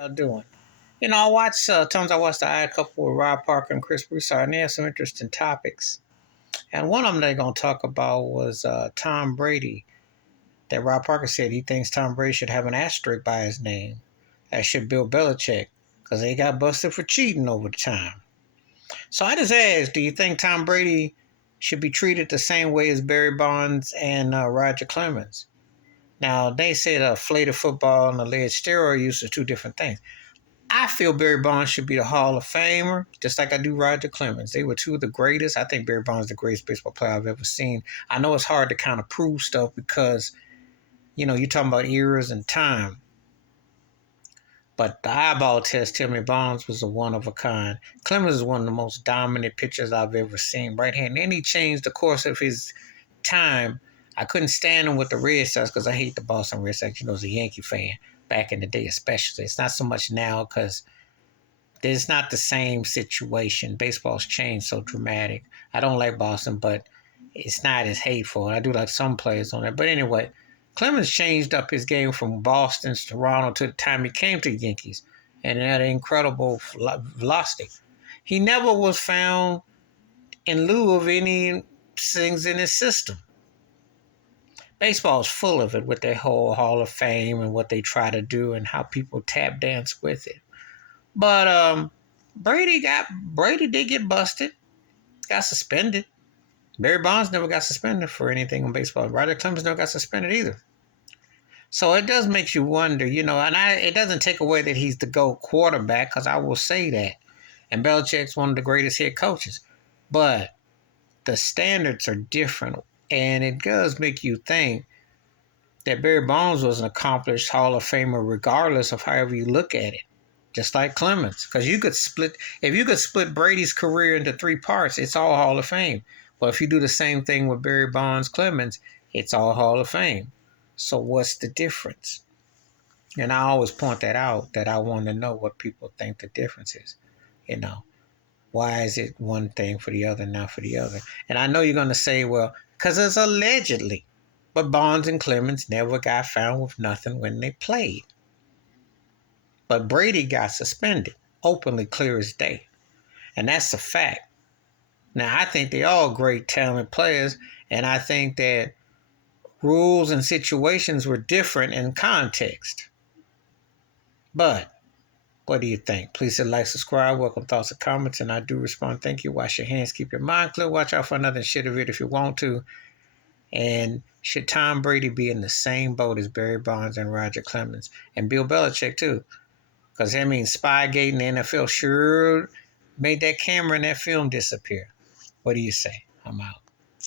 Y'all doing? I watched times I watched the Odd Couple with Rob Parker and Chris Broussard, and they had some interesting topics. And one of them they're gonna talk about was Tom Brady. That Rob Parker said he thinks Tom Brady should have an asterisk by his name, as should Bill Belichick, because they got busted for cheating over the time. So I just asked, do you think Tom Brady should be treated the same way as Barry Bonds and Roger Clemens? Now they said flated football and alleged steroid use are two different things. I feel Barry Bonds should be the Hall of Famer, just like I do Roger Clemens. They were two of the greatest. I think Barry Bonds is the greatest baseball player I've ever seen. I know it's hard to kind of prove stuff because, you're talking about eras and time. But the eyeball test tell me Bonds was a one of a kind. Clemens is one of the most dominant pitchers I've ever seen. Right hand. And he changed the course of his time. I couldn't stand him with the Red Sox because I hate the Boston Red Sox. As a Yankee fan back in the day, especially. It's not so much now because it's not the same situation. Baseball's changed so dramatic. I don't like Boston, but it's not as hateful. I do like some players on it. But anyway, Clemens changed up his game from Boston to Toronto to the time he came to the Yankees, and it had an incredible velocity. He never was found in lieu of any things in his system. Baseball's full of it with their whole Hall of Fame and what they try to do and how people tap dance with it. But Brady did get busted, got suspended. Barry Bonds never got suspended for anything in baseball. Roger Clemens never got suspended either. So it does make you wonder, and it doesn't take away that he's the GOAT quarterback, because I will say that. And Belichick's one of the greatest head coaches. But the standards are different. And it does make you think that Barry Bonds was an accomplished Hall of Famer regardless of however you look at it. Just like Clemens. Because if you could split Brady's career into three parts, it's all Hall of Fame. But if you do the same thing with Barry Bonds, Clemens, it's all Hall of Fame. So what's the difference? And I always point that out, that I want to know what people think the difference is. Why is it one thing for the other, not for the other? And I know you're going to say, well, because it's allegedly. But Bonds and Clemens never got found with nothing when they played. But Brady got suspended, openly, clear as day. And that's a fact. Now, I think they're all great, talented players, and I think that rules and situations were different in context. But what do you think? Please hit like, subscribe, welcome thoughts and comments, and I do respond. Thank you. Wash your hands, keep your mind clear. Watch out for another shit of it if you want to. And should Tom Brady be in the same boat as Barry Bonds and Roger Clemens? And Bill Belichick, too. Because, Spygate and the NFL sure made that camera and that film disappear. What do you say? I'm out.